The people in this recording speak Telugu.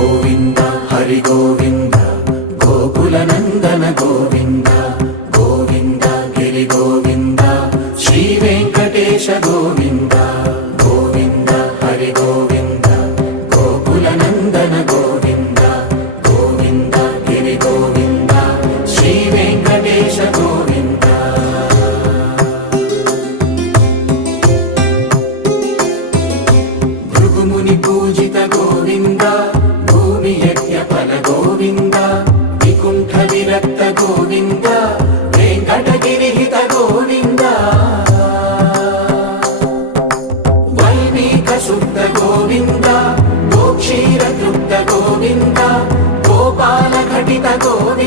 గోవింద హరి గోవింద గోకుల నందన గోవింద గోవింద గిరి గోవింద శ్రీ వెంకటేశ గోవింద గోవింద హరి గోవింద గోకుల నందన గోవింద గోవింద గిరి గోవింద శ్రీ వెంకటేశ గోవింద భృగుముని పూజిత గోవింద భూమి యజ్ఞ ఫల గోవింద వికుంఠ విరక్త గోవింద వెంకటగిరిహిత గోవింద వైదిక శుద్ధ గోవింద గోక్షీర తృప్త గోవింద గోపాల ఘటిత గోవింద